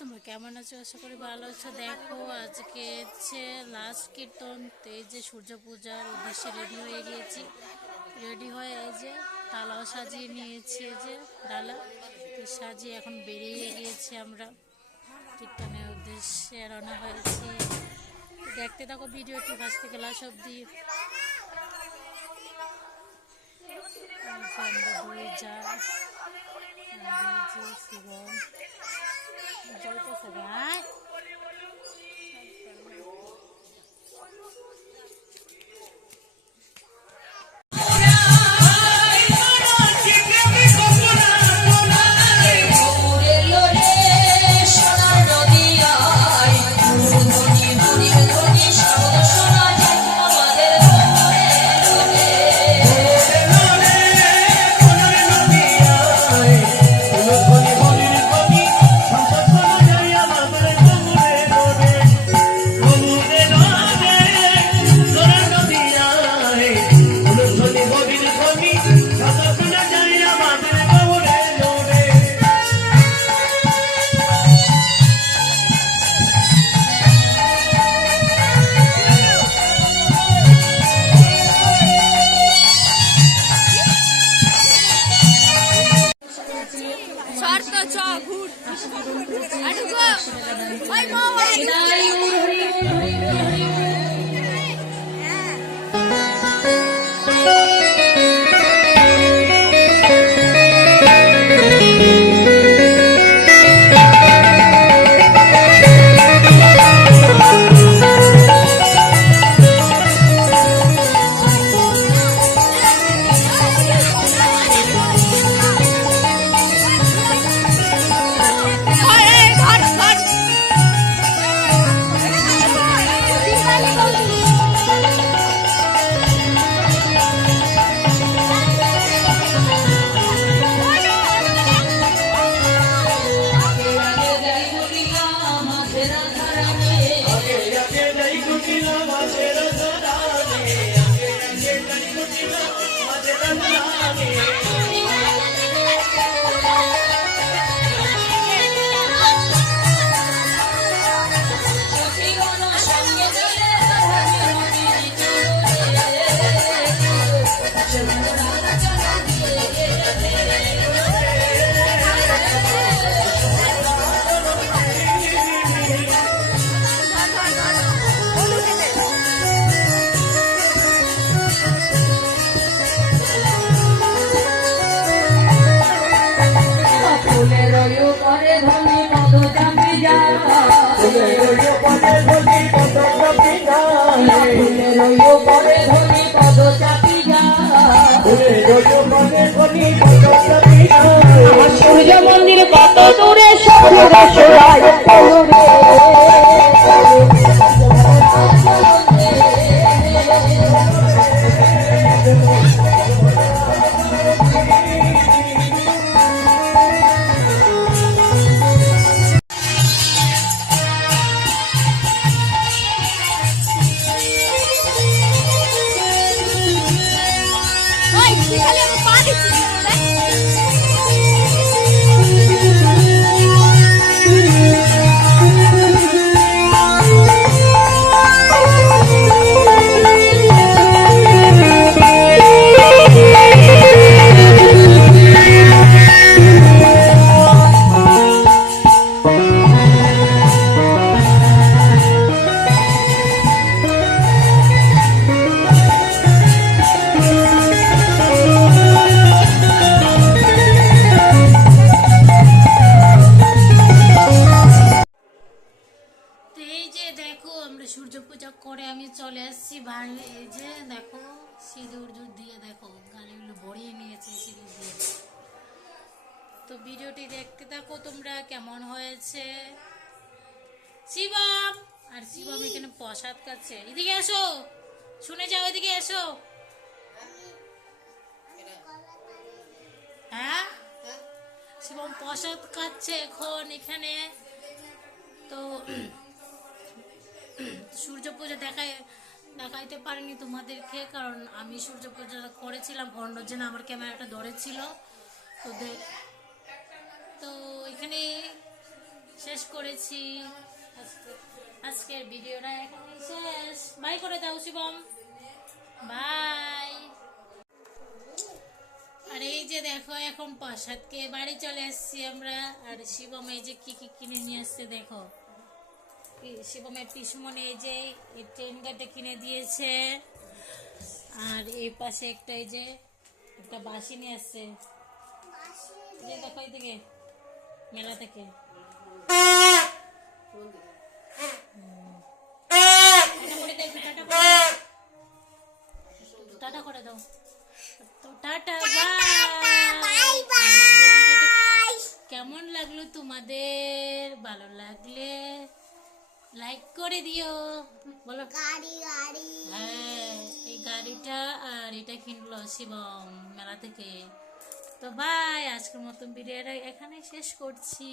তোমরা কেমন আছো? আশা করি ভালো আছো। দেখো আজকে হচ্ছে লাস্ট কীর্তন, তো এই যে সূর্য পূজার উদ্দেশ্যে রেডি হয়ে গিয়েছি। রেডি হয়ে এই যে ডালাও সাজিয়ে নিয়েছি, এই যে ডালা তো সাজিয়ে এখন বেরিয়ে গিয়েছি আমরা কীর্তনের উদ্দেশ্যে রওনা হয়েছি। দেখতে থাকো ভিডিওটি ফার্স্ট থেকে লাস্ট অব্দি। আমরা দুই যা শিবম যাইতেছে ভাই। সূর্য মন্দির কত দূরে সূর্য পূজা করে আমি চলে আসছি বাইরে। এই যে দেখো সিঁদুর দিয়ে দেখো গালিগুলো ভরিয়ে নিয়েছে সিঁদুর দিয়ে। তো ভিডিওটি দেখতে থাকো তোমরা কেমন হয়েছে। শিবম আর শিবম এখানে প্রসাদ খাচ্ছে। এদিকে এসো, শুনে যাও, এদিকে এসো। হ্যাঁ, শিবম প্রসাদ খাচ্ছে এখন এখানে। তো সূর্য পূজা দেখাইতে পারিনি তোমাদেরকে, কারণ আমি সূর্য পূজা করেছিলাম, অন্যজন আমার ক্যামেরাটা ধরেছিল। তো এখানে শেষ করেছি। আজকের ভিডিওটা এখানেই শেষ। বাই করে দাও শিবম, বাই। আর এই যে দেখো এখন প্রসাদকে বাড়ি চলে এসেছি আমরা। আর শিবম এই যে কি কি কিনে নিয়ে আসছে দেখো। শিবমের পিসমনে এই যে এই ট্রেন গাড়িটা কিনে দিয়েছে। আর এই পাশে একটা এই যে একটা বাঁশি নিয়ে আসছে, এই যে দেখো এইদিকে মেলা থেকে। টাটা করে দাও, তো টাটা বাই। কেমন লাগলো তোমাদের? ভালো লাগলে লাইক করে দিও। বলো হ্যাঁ, এই গাড়িটা আর এটা কিনলো শিবম মেলা থেকে। তো বাই, আজকের মতন ভিডিওটা এখানে শেষ করছি।